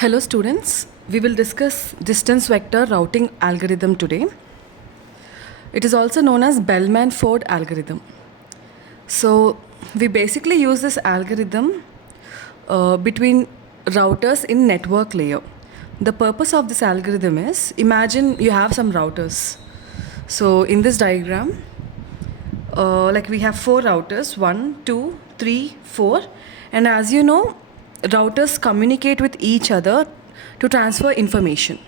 Hello students, we will discuss distance vector routing algorithm today. It is also known as Bellman-Ford algorithm. So we basically use this algorithm between routers in network layer. The purpose of this algorithm is, imagine you have some routers. So in this diagram, like we have 4 routers, 1, 2, 3, 4, and as you know, routers communicate with each other to transfer information.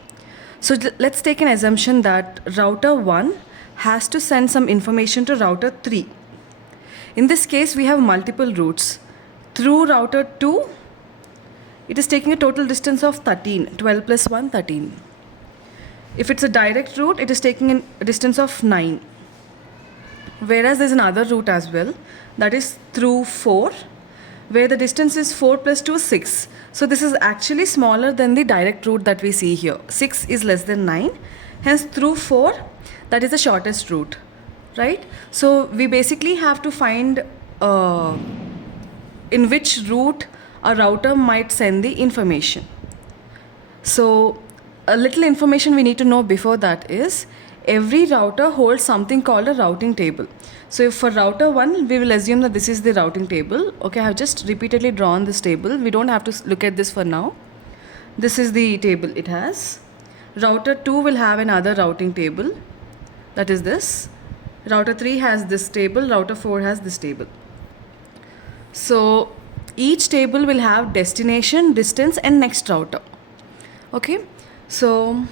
So let's take an assumption that router 1 has to send some information to router 3. In this case, we have multiple routes. Through router 2, it is taking a total distance of 13, 12 plus 1, 13. If it's a direct route, it is taking a distance of 9. Whereas there's another route as well, that is through 4, where the distance is 4 plus 2, 6. So this is actually smaller than the direct route that we see here. 6 is less than 9. Hence through 4, that is the shortest route, right? So we basically have to find in which route a router might send the information. So a little information we need to know before that is, every router holds something called a routing table. So if for router 1, we will assume that this is the routing table. Okay, I have just repeatedly drawn this table. We don't have to look at this for now. This is the table it has. Router 2 will have another routing table. That is this. Router 3 has this table. Router 4 has this table. So each table will have destination, distance, and next router. Okay, so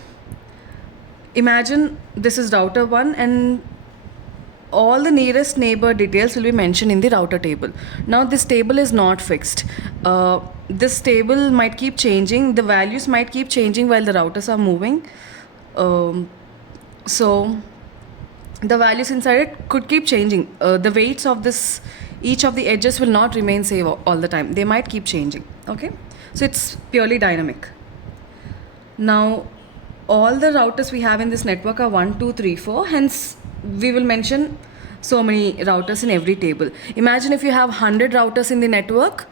imagine this is router 1 and all the nearest neighbor details will be mentioned in the router table. Now this table is not fixed. This table might keep changing. The values might keep changing while the routers are moving. So the values inside it could keep changing. The weights of this, each of the edges will not remain same all the time. They might keep changing. Okay, so it's purely dynamic. Now all the routers we have in this network are 1, 2, 3, 4. Hence we will mention so many routers in every table. Imagine if you have 100 routers in the network,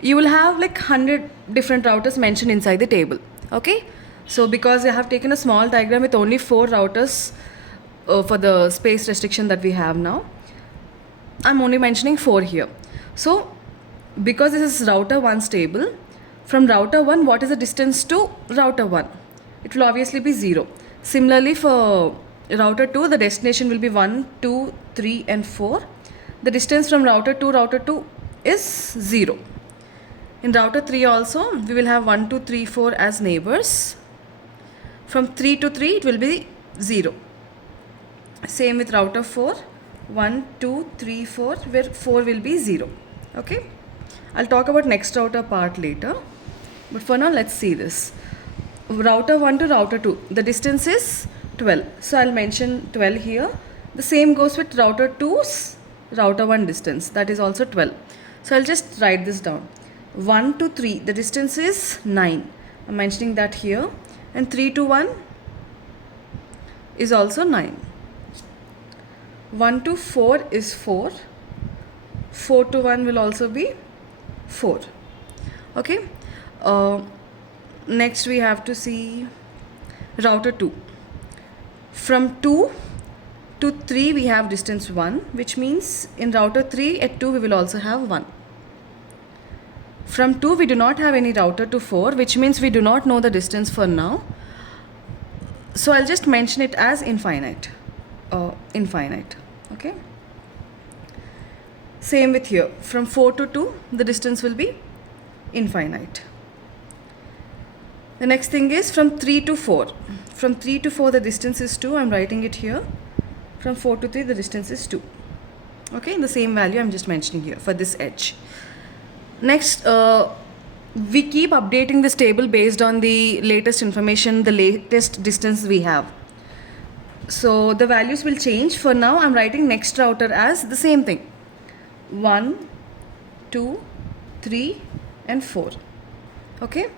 you will have like 100 different routers mentioned inside the table. Okay, so because I have taken a small diagram with only 4 routers for the space restriction that we have now, I'm only mentioning 4 here. So because this is router 1's table, from router 1, what is the distance to router 1? It will obviously be 0. Similarly for router 2, the destination will be 1, 2, 3 and 4. The distance from router 2 is 0. In router 3 also, we will have 1, 2, 3, 4 as neighbors. From 3 to 3, it will be 0. Same with router 4, 1, 2, 3, 4, where 4 will be 0. Okay, I'll talk about next router part later. But for now, let's see this. Router 1 to router 2, the distance is 12. So I'll mention 12 here. The same goes with router 2's router 1 distance, that is also 12. So I'll just write this down. 1 to 3, the distance is 9. I'm mentioning that here. And 3 to 1 is also 9. 1 to 4 is 4. 4 to 1 will also be 4. Okay. Next we have to see router 2. From 2 to 3 we have distance 1, which means in router 3 at 2 we will also have 1. From 2 we do not have any router to 4, which means we do not know the distance for now. So I'll just mention it as infinite. Okay. Same with here. From 4 to 2 the distance will be infinite. The next thing is from 3 to 4. From 3 to 4 the distance is 2. I'm writing it here. From 4 to 3 the distance is 2. Okay, the same value I'm just mentioning here for this edge. Next, we keep updating this table based on the latest information, the latest distance we have. So the values will change. For now, I'm writing next router as the same thing. 1, 2, 3 and 4. Okay.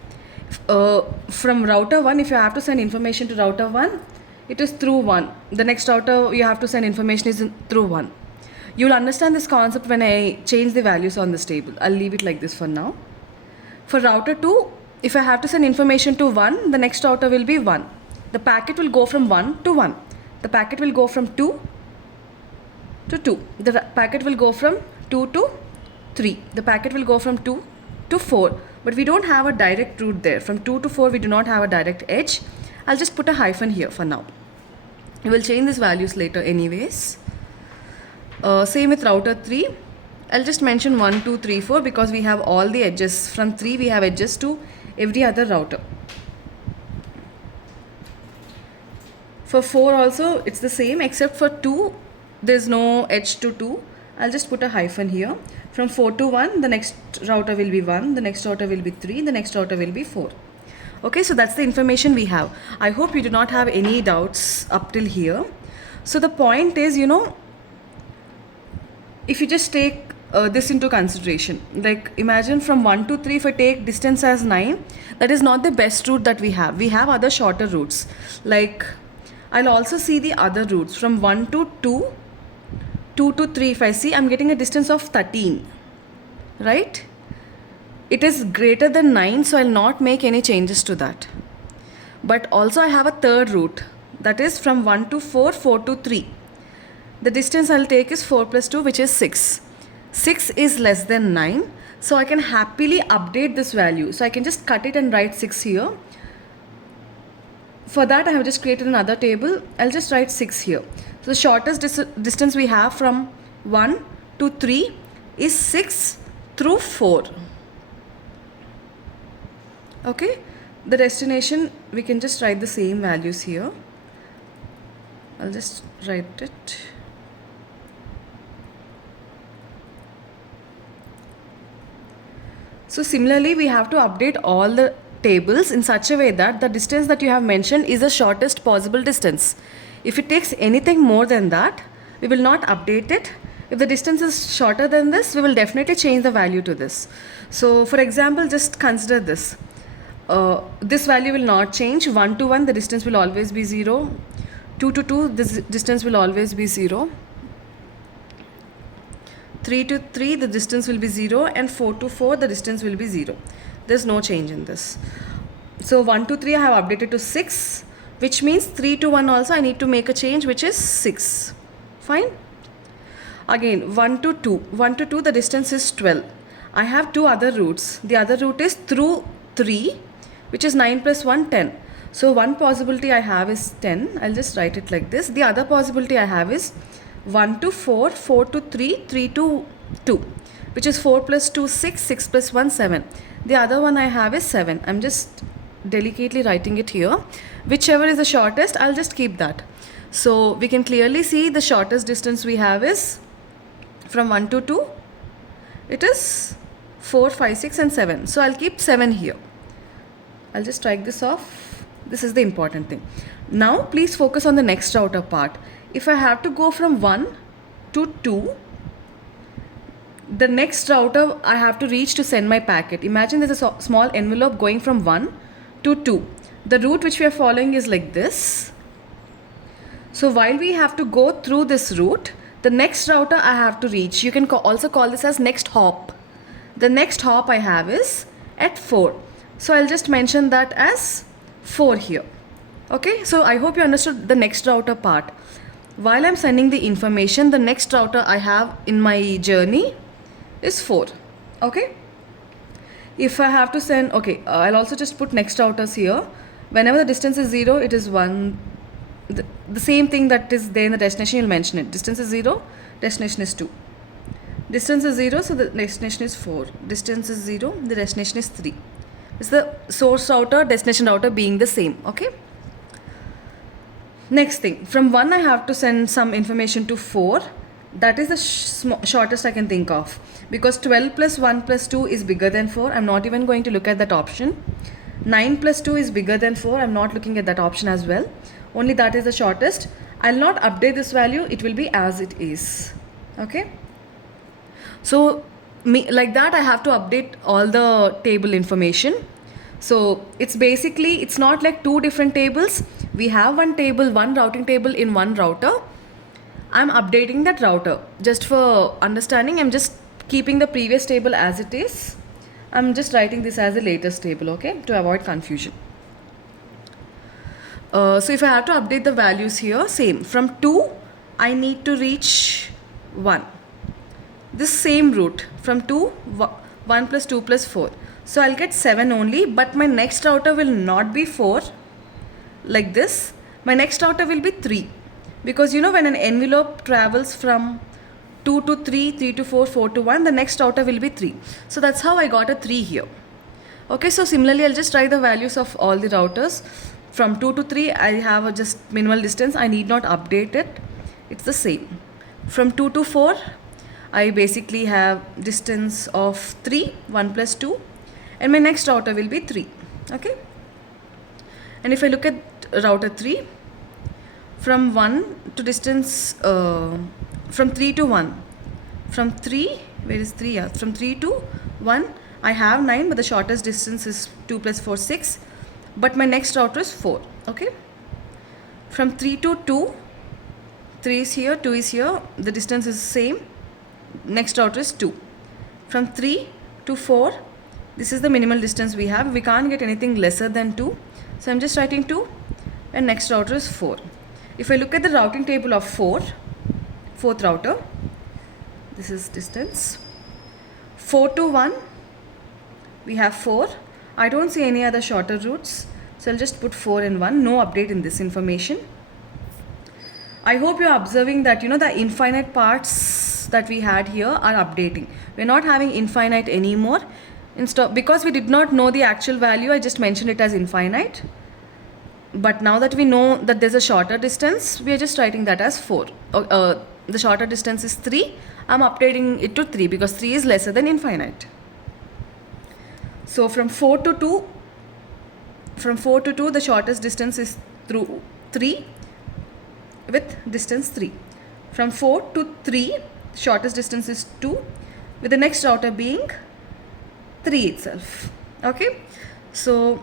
From router 1, if you have to send information to router 1, it is through 1. The next router you have to send information is through 1. You will understand this concept when I change the values on this table. I'll leave it like this for now. For router 2, if I have to send information to 1, the next router will be 1. The packet will go from 1 to 1. The packet will go from 2 to 2. The packet will go from 2 to 3. The packet will go from 2 to 4. But we don't have a direct route there. From 2 to 4, we do not have a direct edge. I'll just put a hyphen here for now. We will change these values later anyways. Same with router 3. I'll just mention 1, 2, 3, 4 because we have all the edges. From 3, we have edges to every other router. For 4 also, it's the same except for 2, there's no edge to 2. I'll just put a hyphen here. From 4 to 1, the next router will be 1, the next router will be 3, the next router will be 4. Okay, so that's the information we have. I hope you do not have any doubts up till here. So the point is, if you just take this into consideration, like imagine from 1 to 3, if I take distance as 9, that is not the best route that we have. We have other shorter routes. Like I'll also see the other routes from 1 to 2, 2 to 3. If I see, I'm getting a distance of 13, right? It is greater than 9, so I'll not make any changes to that. But also I have a third route, that is from 1 to 4, 4 to 3. The distance I'll take is 4 plus 2, which is 6. 6 is less than 9, so I can happily update this value. So I can just cut it and write 6 here. For that, I have just created another table. I'll just write 6 here. So the shortest distance we have from 1 to 3 is 6 through 4. Okay, the destination, we can just write the same values here. I'll just write it. So similarly, we have to update all the tables in such a way that the distance that you have mentioned is the shortest possible distance. If it takes anything more than that, we will not update it. If the distance is shorter than this, we will definitely change the value to this. So for example, just consider this. This value will not change. 1 to 1, the distance will always be 0. 2 to 2, this distance will always be 0. 3 to 3, the distance will be 0, and 4 to 4, the distance will be 0. There's no change in this. So 1 to 3 I have updated to 6, which means 3 to 1 also I need to make a change, which is 6. Fine. Again, 1 to 2. 1 to 2, the distance is 12. I have two other routes. The other route is through 3, which is 9 plus 1, 10. So one possibility I have is 10. I'll just write it like this. The other possibility I have is 1 to 4, 4 to 3, 3 to 2, which is 4 plus 2, 6, 6 plus 1, 7. The other one I have is 7. I'm just delicately writing it here. Whichever is the shortest, I'll just keep that. So we can clearly see the shortest distance we have is from 1 to 2. It is 4, 5, 6 and 7. So I'll keep 7 here. I'll just strike this off. This is the important thing. Now please focus on the next router part. If I have to go from 1 to 2, the next router I have to reach to send my packet. Imagine there's a small envelope going from 1 to 2. The route which we are following is like this. So while we have to go through this route, the next router I have to reach, you can also call this as next hop. The next hop I have is at 4. So I'll just mention that as 4 here. Okay, so I hope you understood the next router part. While I'm sending the information, the next router I have in my journey is 4. Okay. If I have to send, okay, I'll also just put next routers here. Whenever the distance is 0, it is 1. The same thing that is there in the destination, you'll mention it. Distance is 0, destination is 2. Distance is 0, so the destination is 4. Distance is 0, the destination is 3. It's the source router, destination router being the same. Okay. Next thing, from 1 I have to send some information to 4. That is the shortest I can think of, because 12 plus 1 plus 2 is bigger than 4. I'm not even going to look at that option. 9 plus 2 is bigger than 4. I'm not looking at that option as well. Only that is the shortest. I'll not update this value. It will be as it is. Okay. So like that I have to update all the table information. So it's not like two different tables. We have one table, one routing table in one router. I'm updating that router. Just for understanding, I'm just keeping the previous table as it is. I'm just writing this as the latest table, okay, to avoid confusion. So if I have to update the values here, same. From 2, I need to reach 1. This same route from 2, 1 plus 2 plus 4. So I'll get 7 only, but my next router will not be 4 like this. My next router will be 3. Because you know, when an envelope travels from 2 to 3, 3 to 4, 4 to 1, the next router will be 3. So that's how I got a 3 here. Okay, so similarly, I'll just try the values of all the routers. From 2 to 3, I have a just minimal distance. I need not update it. It's the same. From 2 to 4, I basically have distance of 3, 1 plus 2. And my next router will be 3. Okay. And if I look at router 3, from 1 to distance, from 3 to 1. From 3, where is 3? Yeah, from 3 to 1, I have 9, but the shortest distance is 2 plus 4, 6. But my next router is 4. Okay. From 3 to 2, 3 is here, 2 is here. The distance is same. Next router is 2. From 3 to 4, this is the minimal distance we have. We can't get anything lesser than 2. So I'm just writing 2. And next router is 4. If I look at the routing table of 4, fourth router, this is distance. 4 to 1, we have 4. I don't see any other shorter routes. So I'll just put 4 and 1. No update in this information. I hope you're observing that, you know, the infinite parts that we had here are updating. We're not having infinite anymore. Because we did not know the actual value, I just mentioned it as infinite. But now that we know that there's a shorter distance, we are just writing that as 4. The shorter distance is 3. I'm updating it to 3 because 3 is lesser than infinite. So from 4 to 2, the shortest distance is through 3 with distance 3. From 4 to 3, shortest distance is 2 with the next router being 3 itself. Okay. So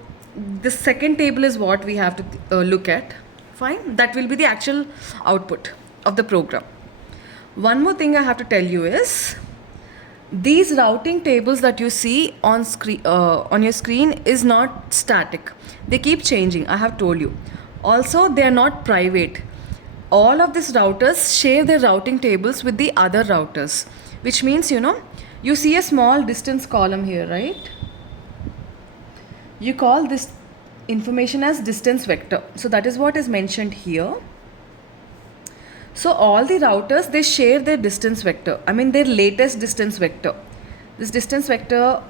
the second table is what we have to look at. Fine. That will be the actual output of the program. One more thing I have to tell you is, these routing tables that you see on your screen is not static. They keep changing. I have told you. Also, they are not private. All of these routers share their routing tables with the other routers, which means, you know, you see a small distance column here, right? You call this information as distance vector. So that is what is mentioned here. So all the routers, they share their distance vector. I mean their latest distance vector. This distance vector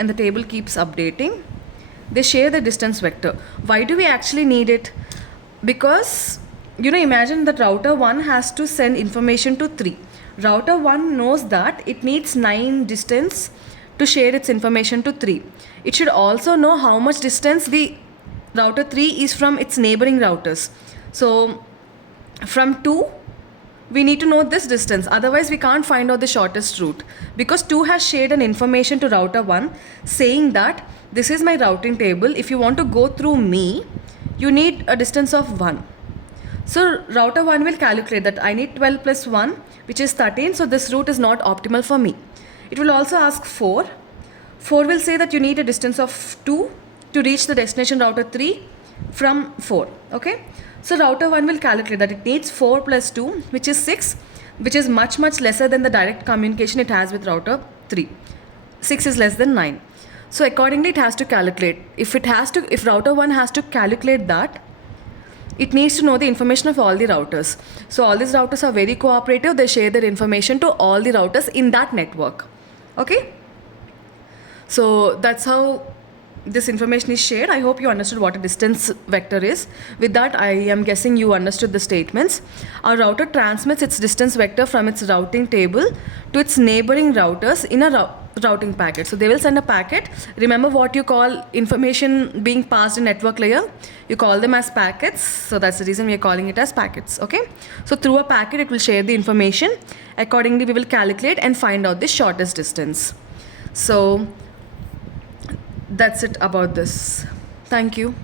and the table keeps updating. They share the distance vector. Why do we actually need it? Because, you know, imagine that router 1 has to send information to 3. Router 1 knows that it needs 9 distance to share its information to 3. It should also know how much distance the router 3 is from its neighboring routers. So from 2, we need to know this distance. Otherwise, we can't find out the shortest route. Because 2 has shared an information to router 1 saying that this is my routing table. If you want to go through me, you need a distance of 1. So router 1 will calculate that I need 12 plus 1, which is 13. So this route is not optimal for me. It will also ask 4. 4 will say that you need a distance of 2 to reach the destination router 3 from 4. Okay. So router 1 will calculate that it needs 4 plus 2, which is 6, which is much lesser than the direct communication it has with router 3. 6 is less than 9. So accordingly it has to calculate. If router 1 has to calculate that, it needs to know the information of all the routers. So all these routers are very cooperative. They share their information to all the routers in that network. Okay. So that's how this information is shared. I hope you understood what a distance vector is. With that, I am guessing you understood the statements. Our router transmits its distance vector from its routing table to its neighboring routers in a routing packet. So they will send a packet. Remember what you call information being passed in network layer? You call them as packets. So that's the reason we are calling it as packets. Okay. So through a packet, it will share the information. Accordingly, we will calculate and find out the shortest distance. So that's it about this. Thank you.